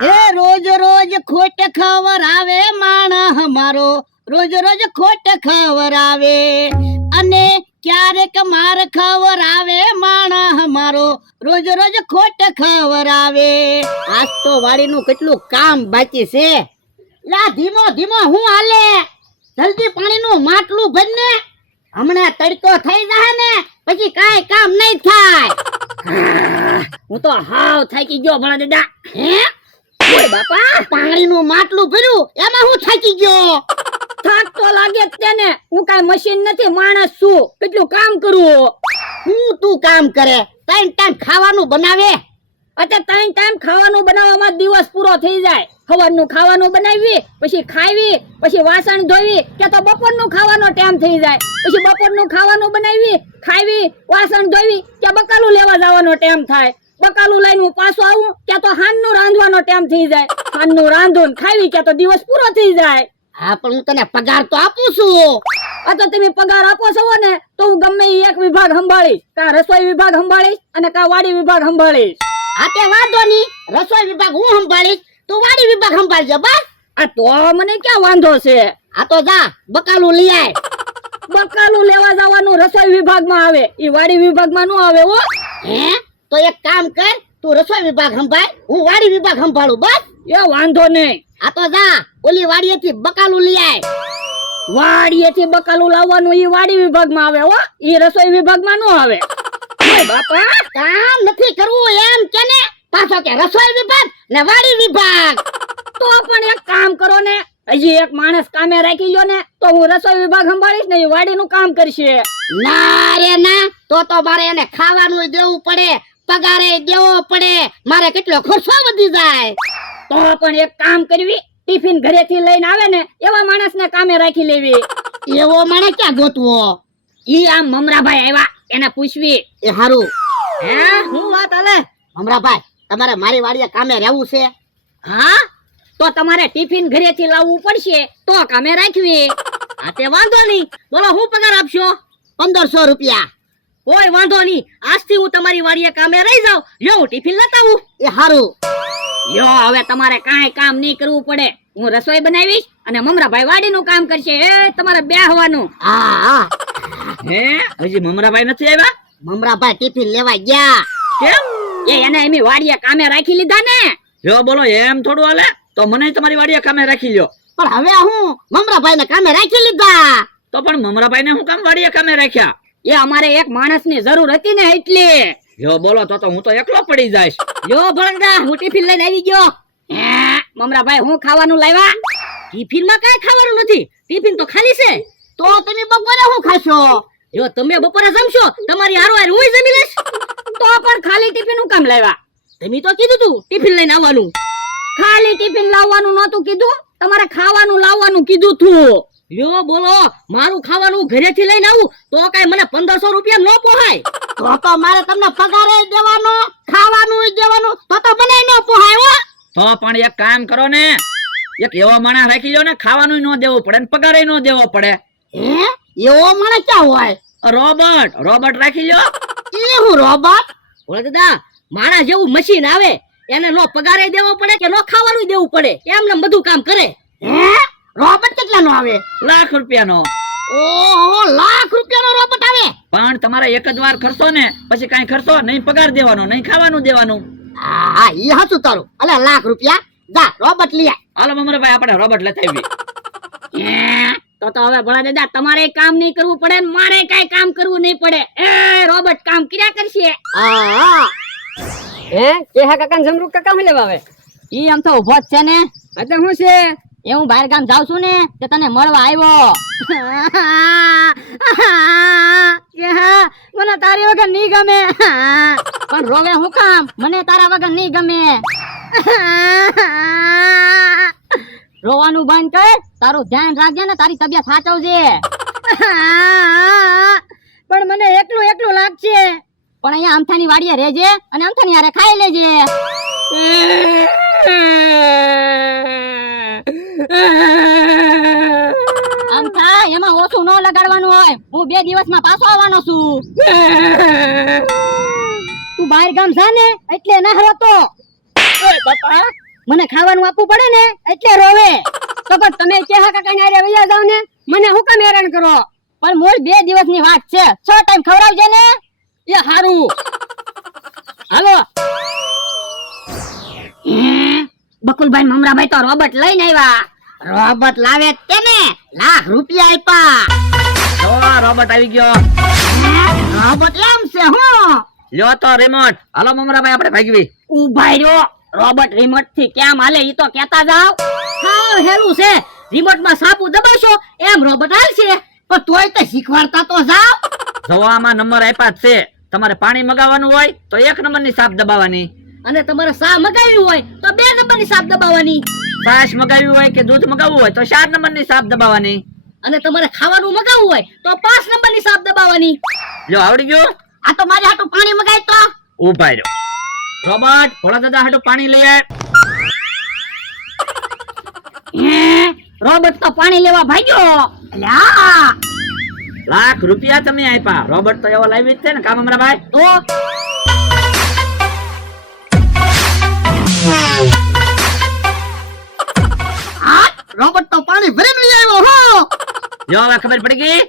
એ રોજ રોજ ખોટ ખવરાવે માણસ મારો, રોજ રોજ ખોટ ખવરાવે, અને ક્યારેક માર ખવરાવે માણસ મારો, રોજ રોજ ખોટ ખવરાવે. આજ તો વાડીનું કેટલું કામ બાકી છે. લા ધીમો ધીમો હું હાલે, જલ્દી પાણીનું માટલું ભરને, હમણાં તડકો થઈ જાય ને પછી કાંઈ કામ નહીં થાય. હું તો હાવ થાકી ગયો ભલા દાદા. હે ઓય બાપા, પાણીનું માટલું ભર્યું એમાં હું થાકી ગયો. થાક તો લાગે જ તેને, હું કાઈ મશીન નથી, માણસ છું, કેટલું કામ કરું. હું તું કામ કરે, ટાઈમ ટાઈમ ખાવાનું બનાવે. અત્યારે ત્રણ ટાઈમ ખાવાનું બનાવવામાં દિવસ પૂરો થઈ જાય. સવારનું ખાવાનું બનાવી, પછી ખાવી, પછી વાસણ ધોવી, કે તો બપોરનું ખાવાનો ટાઈમ થઈ જાય. પછી બપોરનું ખાવાનું બનાવી, ખાવી, વાસણ ધોવી, કે બકાલું લેવા જવાનો ટાઈમ થાય. બકાલું લઈને હું પાછો આવું, કે તો હાંજનું રાંધવાનો ટાઈમ થઈ જાય. હાંજનું રાંધું ખાવી, કે તો દિવસ પૂરો થઈ જાય. હા પણ હું તને પગાર તો આપું છું. આ તો તમે પગાર આપો છો ને, તો હું ગમે ઈ એક વિભાગ સંભાળીશ. કા રસોઈ વિભાગ સંભાળીશ અને કા વાડી વિભાગ સંભાળીશ. આ તે વાંધો નહીં, રસોઈ વિભાગ હું સંભાળીશ, તું વાડી વિભાગ સંભાળજે બસ. આ તો મને ક્યાં વાંધો છે? આ તો જા બકાલું લઈ આય. બકાલું લેવા જવાનું રસોઈ વિભાગમાં આવે, ઈ વાડી વિભાગમાં નો આવે હો. હે તો એક કામ કર, તું રસોઈ વિભાગ સંભાળ, હું વાડી વિભાગ સંભાળું બસ. એ વાંધો નહીં. આ તો જા ઓલી વાડીએથી બકાલું લઈ આય. વાડીએથી બકાલું લાવવાનું ઈ વાડી વિભાગમાં આવે હો, ઈ રસોઈ વિભાગમાં નો આવે. ઓય બાપા, કામ નથી કરવું એમ કે ને, પાછો કે રસોઈ વિભાગ ને વાડી વિભાગ. તો પણ એક કામ કરો ને, હજી એક માણસ કામે રાખી લ્યો ને, તો હું રસોઈ વિભાગ સંભાળીશ ને ઈ વાડીનું કામ કરશે. ના રે ના, તો મારે એને ખાવાનું દેવું પડે, પગારે દેવો પડે, મારે કેટલો ખર્ચો વધી જાય. તો પણ એક કામ કરવી, ટિફિન ઘરેથી લઈને આવે ને એવા માણસને કામે રાખી લેવી. એવો માણસ ક્યાં ગોતવો? ઈ આમ મમરાભાઈ આવ્યા, એને પૂછવી. એ હારું. હે હું વાત હાલે? મમરાભાઈ, તમારે મારી વાડીએ કામે રહેવું છે? હા, તો તમારે ટિફિન ઘરેથી લાવવું પડશે, તો કામે રાખવી. હા તે વાંધો નહીં, બોલો હું પગાર આપશો? 1500 રૂપિયા. કોઈ વાંધો નહીં, આજથી હું તમારી વાડીએ કામે રહી જાઉં, લ્યો હું ટિફિન લેતા આવું. એ હારું. યો હવે તમારે કાંઈ કામ નહીં કરવું પડે, હું રસોઈ બનાવીશ અને મમરાભાઈ વાડીનું કામ કરશે. એ તમારે બેહવાનું. હા હા. હે હજી મમરાભાઈ નથી આવ્યા? મમરાભાઈ ટિફિન લેવા ગયા. કેમ? એ એને એમી વાડીએ કામે રાખી લીધા ને. જો બોલો એમ થોડું હાલે, તો મને તમારી વાડીએ કામે રાખી લ્યો. પણ હવે હું મમરાભાઈને કામે રાખી લીધા. તો પણ મમરાભાઈને હું કામ વાડીએ કામે રાખ્યા? એ અમારે એક માણસની જરૂર હતી ને એટલે. જો બોલો તો હું તો એકલો પડી જઈશ. યો ભણગા, હું ટિફિન લઈને આવી ગયો. હે મમરાભાઈ, હું ખાવાનું લાવ્યા? ટિફિનમાં કઈ ખાવાનું નથી, ટિફિન તો ખાલી છે. તો તમે બપોરે શું ખાશો? જો તમે બપોરે જમશો, તમારી હારવાર હું જમી લઈશ. તો પણ ખાલી ટિફિન હું કામ લાવ્યા? તમે તો કીધું તું ટિફિન લઈને આવવાનું. ખાલી ટિફિન લાવવાનું નહોતું કીધું, તમારે ખાવાનું લાવવાનું કીધું તું. લ્યો બોલો, મારું ખાવાનું ઘરેથી લઈને આવું તો કઈ મને 1500 રૂપિયા નો પોહાય. તો મારે તમને પગારે દેવાનો, ખાવાનું દેવાનું, તો મને નો પોહાય હો. તો પણ એક કામ કરો ને, એક એવો માણસ રાખી લ્યો ને, ખાવાનું ન દેવું પડે ને પગારે ન દેવો પડે. હે એવો માણસ ક્યાં હોય? રોબોટ રાખી લ્યો. એ હું રોબોટ? ઓલા દાદા, માણસ જેવું મશીન આવે, એને નો પગારે દેવો પડે કે નો ખાવાનું દેવું પડે, એમને બધું કામ કરે. હે રોબોટ કેટલા નો આવે? લાખ રૂપિયાનો. ઓહો, લાખ રૂપિયાનો રોબોટ આવે? પણ તમારે એક જ વાર ખર્ચો ને, પછી કઈ ખર્ચો નહીં, પગાર દેવાનો નહીં, ખાવાનું દેવાનું. હા ઈ હતું તારું. અલે લાખ રૂપિયા, જા રોબોટ લઈ આય. હાલો મમરાભાઈ, આપણે રોબોટ લેતા આવીએ. તો હવે ભણા દાદા, તમારે કામ નહીં કરવું પડે, મારે કઈ કામ કરવું નહીં પડે. એ રોબોટ કામ કર્યા કરશે. હા હે કે હા કાકા જમરૂક કાકા હું લેવા આવે? ઈ આમ તો ઉભો જ છે ને. એટલે શું છે? એ હું બહાર ગામ જાઉં છું ને, તે તને મળવા આવ્યો. કે હા, મને તારી વગર નહીં ગમે. પણ રોવે હું કામ? મને તારા વગર નહીં ગમે. રોવાનું બંધ કર, તારું ધ્યાન રાખજે ને, તારી તબિયત સાચવજે. પણ મને એકલું એકલું લાગશે. પણ અહીંયા અમથાની વાડીએ રહેજે અને અમથાની હારે ખાઈ લેજે. અમથા, એમાં ઓછું ન લગાડવાનું હોય, હું 2 દિવસમાં પાછો આવવાનો છું. તું બહાર ગામ જા ને એટલે ના હરતો. બાપા મને ખાવાનું આપવું પડે ને એટલે રોવે. તો પણ તમે કેહા કાકા ને આરે વયા જાવ ને, મને હું કામ હેરાન કરો? પણ મોર 2 દિવસની વાત છે, 6 ટાઈમ ખવડાવજે ને. એ હારું હાલો. બકુલભાઈ મમરાભાઈ તો રોબોટ લઈને આવ્યા. રોબોટ લાવે તેને લાખ રૂપિયા આપ્યા. જો રોબોટ આવી ગયો. રોબોટ એમ છે હું. લ્યો તો રિમોટ. હાલો મમરાભાઈ આપણે ભાગવી. ઉભા રહ્યો, રોબોટ રિમોટ થી કેમ હાલે ઈ તો કેતા જાવ. હા હેલું છે, રિમોટ માં સાપુ દબાવશો એમ રોબોટ હાલશે. પણ તોય તો શીખવાડતા તો જાવ. જવામાં નંબર આપ્યા જ છે. તમારે પાણી મગાવવાનું હોય તો 1 નંબરની સાપ દબાવવાની, અને તમારે સા મગાવી હોય તો 2 નંબરની સાપ દબાવવાની, છાશ મગાવી હોય કે દૂધ મગાવવું હોય તો 4 નંબરની સાપ દબાવવાની, અને તમારે ખાવાનું મગાવવું હોય તો 5 નંબરની સાપ દબાવવાની. લ્યો આવડી ગયું. આ તો મારે હાટું પાણી મગાય તો. ઉભા રહ્યો. રોબોટ ભોળા દાદા હાટું પાણી લઈ આવ. રોબોટ તો પાણી લેવા ભાગ્યો. લ્યા લાખ રૂપિયા તમે આપ્યા. રોબોટ તો એવો લાવી જ છે ને કામ મમરાભાઈ. તો આ રોબોટ તો પાણી ભરીને લઈ આવ્યો હો. જો હવે ખબર પડી ગઈ.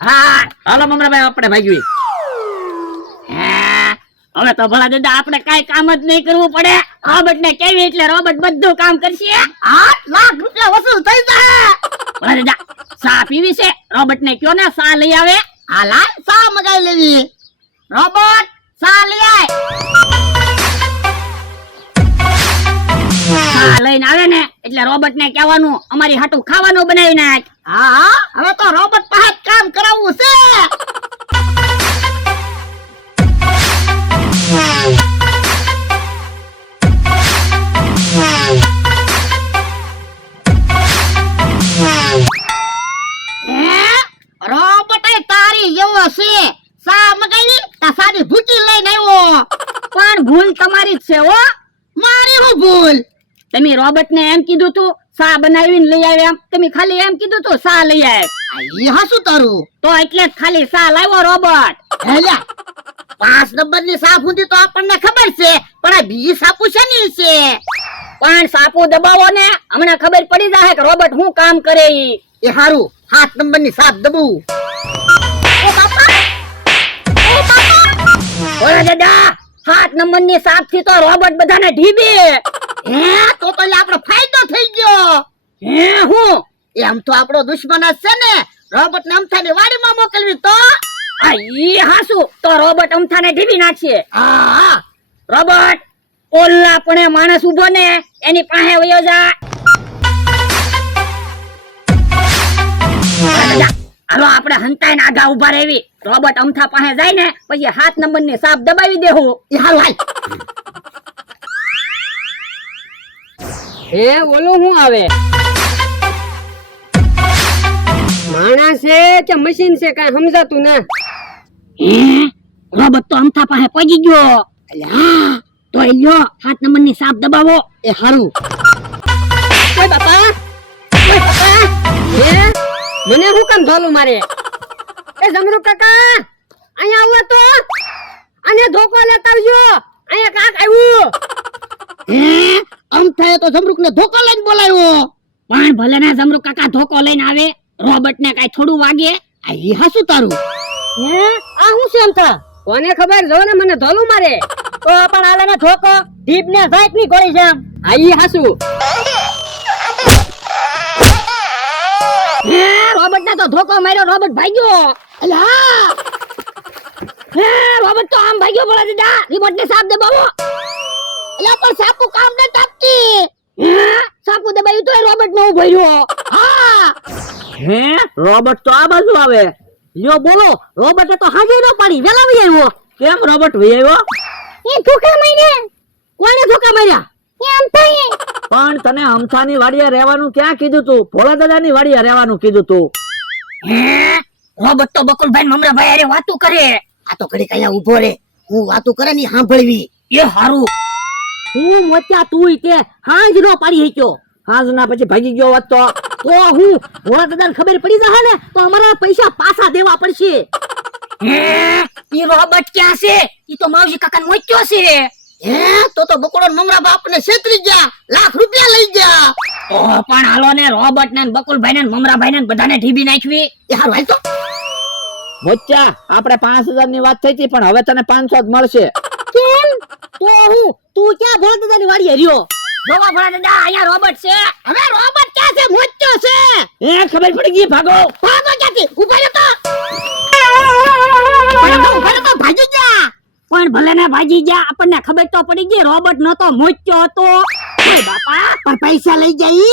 હા હાલો મમરાભાઈ આપણે ભાગવી. હવે તો ભલા દાદા આપણે કાઈ કામ જ નહીં કરવું પડે. રોબોટ ને કેવી એટલે રોબોટ બધું કામ કરશે. 8 લાખ રૂપિયા વસૂલ થઈ જાય. ભલા દાદા સા પીવી છે, રોબોટ ને કયો ને સા લઈ આવે. આ લાલ સા મગાઈ લેવી. રોબોટ સા લઈ આય. સા લઈને આવે ને એટલે રોબોટ ને કહેવાનું અમારી હાટું ખાવાનું બનાવી નાખ. હા હવે તો રોબોટ પાસે કામ કરાવવું છે. રોબોટ તારી જેવો છે. સા મગાવી તા સારી ભૂકી લઈને આવ્યો. પણ ભૂલ તમારી જ છે હો. મારી હું ભૂલ. તમે રોબોટ ને એમ કીધું તું સા બનાવીને લઈ આવે, એમ તમે ખાલી એમ કીધું તું સા લઈ આવે. ઈ હાસું તારું. તો એટલે જ ખાલી સા લાવ્યો રોબોટ. હેલા 5 નંબરની સાપ હતી તો આપણને ખબર છે, પણ આ બીજી સાપુ છે ની છે. પણ સાપુ દબાવો ને હમણાં ખબર પડી જાય કે રોબોટ શું કામ કરે ઈ. એ હારું 7 નંબરની સાપ દબાવું. ઓ બાપા ઓરે દાદા 7 નંબરની સાપ થી તો રોબોટ બધાને ઢીબે. હે તો એટલે આપણો ફાયદો થઈ ગયો. હે હું એમ તો આપણો દુશ્મન જ છે ને. રોબોટ ને અમથાની વાડીમાં મોકલવી તો. આ ઈ હાસુ તો રોબોટ અમથાને ઢીબી નાખશે. હા રોબોટ ઓલા પણ માણસ ઉભો ને એની પાસે વયો જા. હાલો આપણે હંતાઈને આગા ઉભા રહેવી. રોબોટ અમથા પાસે જાય ને પછી 7 નંબરની સાપ દબાવી દેવું. એ હાલ હાલ. એ ઓલું શું આવે? માણસ છે કે મશીન છે કઈ સમજાતું ના. રોબોટ તો અમથા પાસે પહોંચી ગયો. અલ્યા તો એ લ્યો 7 નંબરની સાપ દબાવો. એ હારું. ઓય બાપા, ઓય બાપા, મને હું કામ ધોલું મારે? એ જમરૂ કાકા અહીંયા આવો તો, આને ધોકો લેતા આવજો. અહીંયા કાક આવ્યું. હે અમથાએ તો જમરૂક ને ધોકો લઈને બોલાવ્યો. પણ ભલે ના જમરૂ કાકા ધોકો લઈને આવે, રોબોટ ને કઈ થોડું વાગે. આ ઈ હાસું તારું. હે આ હું છે અમથા? કોને ખબર, જો ને મને ધોલું મારે. તો પણ આલે ને ધોકો દીપ ને જાત ની ગોળી છે. આ ઈ હાસુ. હે રોબોટ ને તો ધોકો માર્યો, રોબોટ ભાગ્યો. અલ્યા હે રોબોટ તો આમ ભાગ્યો. બોલા દીદા રિમોટ ને સાપ દબાવો. અલ્યા પણ સાપુ કામ ન તાપતી. હે સાપુ દબાવ્યું તો રોબોટ નો ઉભો રહ્યો. હા હે રોબોટ તો આ બાજુ આવે. લ્યો બોલો. રોબોટે તો હાજે ન પાડી, વેલા વી આવ્યો. કેમ રોબોટ વી આવ્યો? એ ધોકા માર્યા. કોને ધોકા માર્યા? એ આમ થાય. પણ તને અમથાની વાડીએ રહેવાનું ક્યાં કીધું તું? ભોળા દાદાની વાડીએ રહેવાનું કીધું તું. હે રોબોટ તો બકુલભાઈ મમરાભાઈ અરે વાતું કરે. આ તો ઘડીક અહીંયા ઊભો રે, હું વાતું કરે ની સાંભળવી. એ હારું. હું મોત્યા તું તે હાજ નો પાડી શક્યો. હાજ ના પછી ભાગી ગયો હોત તો હું ભોળા દાદાને ખબર પડી જશે ને તો અમારા પૈસા પાછા દેવા પડશે. હે ઈ રોબોટ ક્યાં છે? ઈ તો માવજી કાકાને મોચ્યો છે. હે તો બકુડો ને મમરા બાપ ને છેતરી ગયા, લાખ રૂપિયા લઈ ગયા. ઓહો, પણ હાલો ને રોબર્ટ ને બકુલભાઈ ને મમરાભાઈ ને બધાને ઠીબી નાખવી. એ હારું હાલ તો. મોચા આપણે 5000 ની વાત થઈ હતી, પણ હવે તને 500 જ મળશે. કેમ? તો હું તું ક્યાં ભોળ દાદાની વાડીએ રહ્યો? જોવા ભલા દાદા, અહીંયા રોબર્ટ છે. હવે રોબર્ટ ક્યાં છે? મોચ્યો છે. એ ખબર પડી ગઈ, ભાગો. ભાગો ક્યાંથી? ઉભા રહ્યો તો. ઉભા રહ્યો તો, ભાગી ગયા. પણ ભલે ને ભાગી ગયા, આપણને ખબર તો પડી ગઈ રોબર્ટ નતો મોચ્યો હતો. ઓય બાપા, પણ પૈસા લઈ જાય.